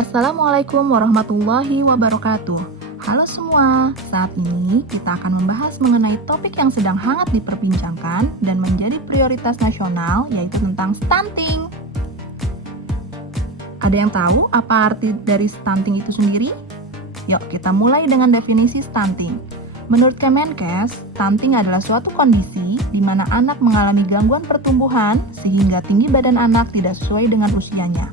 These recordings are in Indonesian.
Assalamualaikum warahmatullahi wabarakatuh. Halo semua, saat ini kita akan membahas mengenai topik yang sedang hangat diperbincangkan dan menjadi prioritas nasional, yaitu tentang stunting. Ada yang tahu apa arti dari stunting itu sendiri? Yuk kita mulai dengan definisi stunting. Menurut Kemenkes, stunting adalah suatu kondisi di mana anak mengalami gangguan pertumbuhan sehingga tinggi badan anak tidak sesuai dengan usianya.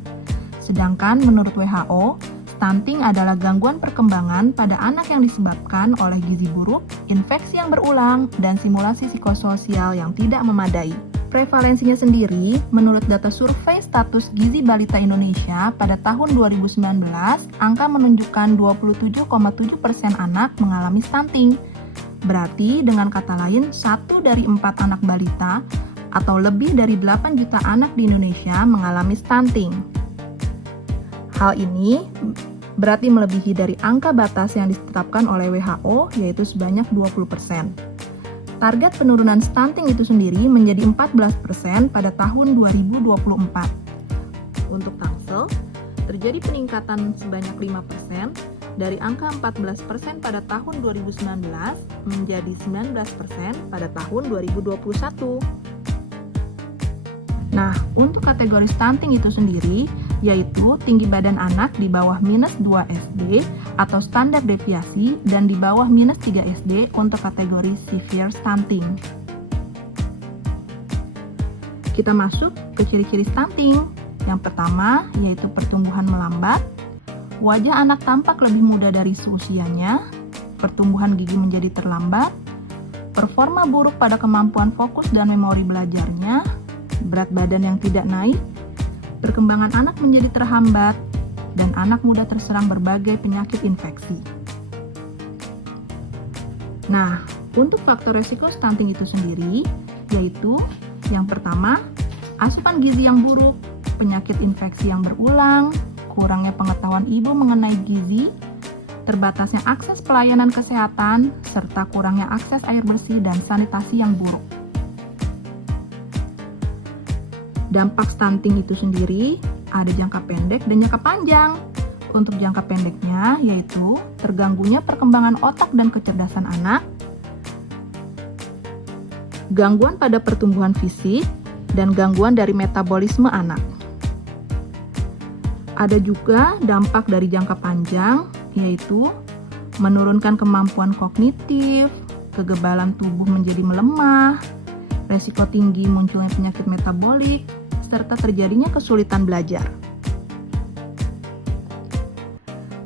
Sedangkan menurut WHO, stunting adalah gangguan perkembangan pada anak yang disebabkan oleh gizi buruk, infeksi yang berulang, dan simulasi psikososial yang tidak memadai. Prevalensinya sendiri, menurut data survei status gizi balita Indonesia pada tahun 2019, angka menunjukkan 27,7% anak mengalami stunting. Berarti dengan kata lain, 1 dari 4 anak balita atau lebih dari 8 juta anak di Indonesia mengalami stunting. Hal ini berarti melebihi dari angka batas yang ditetapkan oleh WHO, yaitu sebanyak 20%. Target penurunan stunting itu sendiri menjadi 14% pada tahun 2024. Untuk Tangsel, terjadi peningkatan sebanyak 5% dari angka 14% pada tahun 2019 menjadi 19% pada tahun 2021. Nah, untuk kategori stunting itu sendiri, yaitu tinggi badan anak di bawah minus 2 SD atau standar deviasi dan di bawah minus 3 SD untuk kategori severe stunting. Kita masuk ke ciri-ciri stunting. Yang pertama, yaitu pertumbuhan melambat. Wajah anak tampak lebih muda dari seusianya. Pertumbuhan gigi menjadi terlambat. Performa buruk pada kemampuan fokus dan memori belajarnya. Berat badan yang tidak naik. Perkembangan anak menjadi terhambat, dan anak muda terserang berbagai penyakit infeksi. Nah, untuk faktor resiko stunting itu sendiri, yaitu yang pertama, asupan gizi yang buruk, penyakit infeksi yang berulang, kurangnya pengetahuan ibu mengenai gizi, terbatasnya akses pelayanan kesehatan, serta kurangnya akses air bersih dan sanitasi yang buruk. Dampak stunting itu sendiri ada jangka pendek dan jangka panjang. Untuk jangka pendeknya yaitu terganggunya perkembangan otak dan kecerdasan anak, gangguan pada pertumbuhan fisik, dan gangguan dari metabolisme anak. Ada juga dampak dari jangka panjang yaitu menurunkan kemampuan kognitif, kegebalan tubuh menjadi melemah, resiko tinggi munculnya penyakit metabolik, serta terjadinya kesulitan belajar.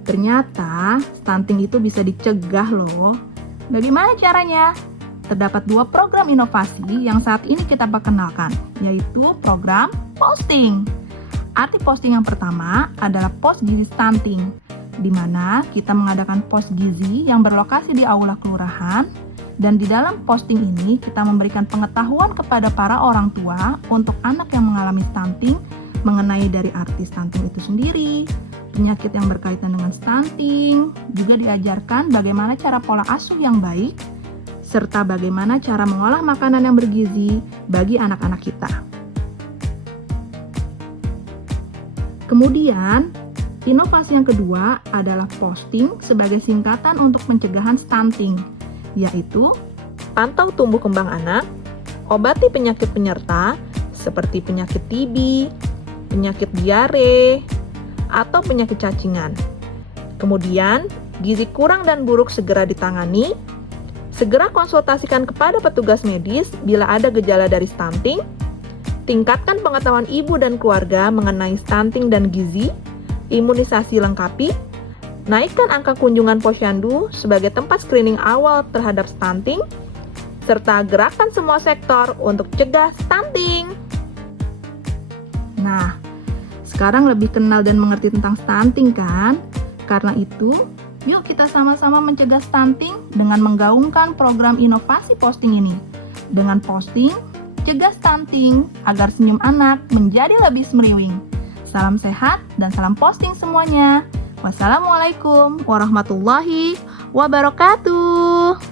Ternyata, stunting itu bisa dicegah loh. Bagaimana caranya? Terdapat 2 program inovasi yang saat ini kita perkenalkan, yaitu program posting. Arti posting yang pertama adalah pos gizi stunting, di mana kita mengadakan pos gizi yang berlokasi di aula kelurahan. Dan di dalam posting ini kita memberikan pengetahuan kepada para orang tua untuk anak yang mengalami stunting mengenai dari arti stunting itu sendiri, penyakit yang berkaitan dengan stunting, juga diajarkan bagaimana cara pola asuh yang baik, serta bagaimana cara mengolah makanan yang bergizi bagi anak-anak kita. Kemudian, inovasi yang kedua adalah posting sebagai singkatan untuk pencegahan stunting, yaitu pantau tumbuh kembang anak, obati penyakit penyerta seperti penyakit TB, penyakit diare, atau penyakit cacingan. Kemudian, gizi kurang dan buruk segera ditangani, segera konsultasikan kepada petugas medis bila ada gejala dari stunting, tingkatkan pengetahuan ibu dan keluarga mengenai stunting dan gizi, imunisasi lengkapi, naikkan angka kunjungan posyandu sebagai tempat screening awal terhadap stunting, serta gerakan semua sektor untuk cegah stunting. Nah, sekarang lebih kenal dan mengerti tentang stunting kan? Karena itu, yuk kita sama-sama mencegah stunting dengan menggaungkan program inovasi posting ini. Dengan posting, cegah stunting agar senyum anak menjadi lebih semeriwing. Salam sehat dan salam posting semuanya. Wassalamualaikum warahmatullahi wabarakatuh.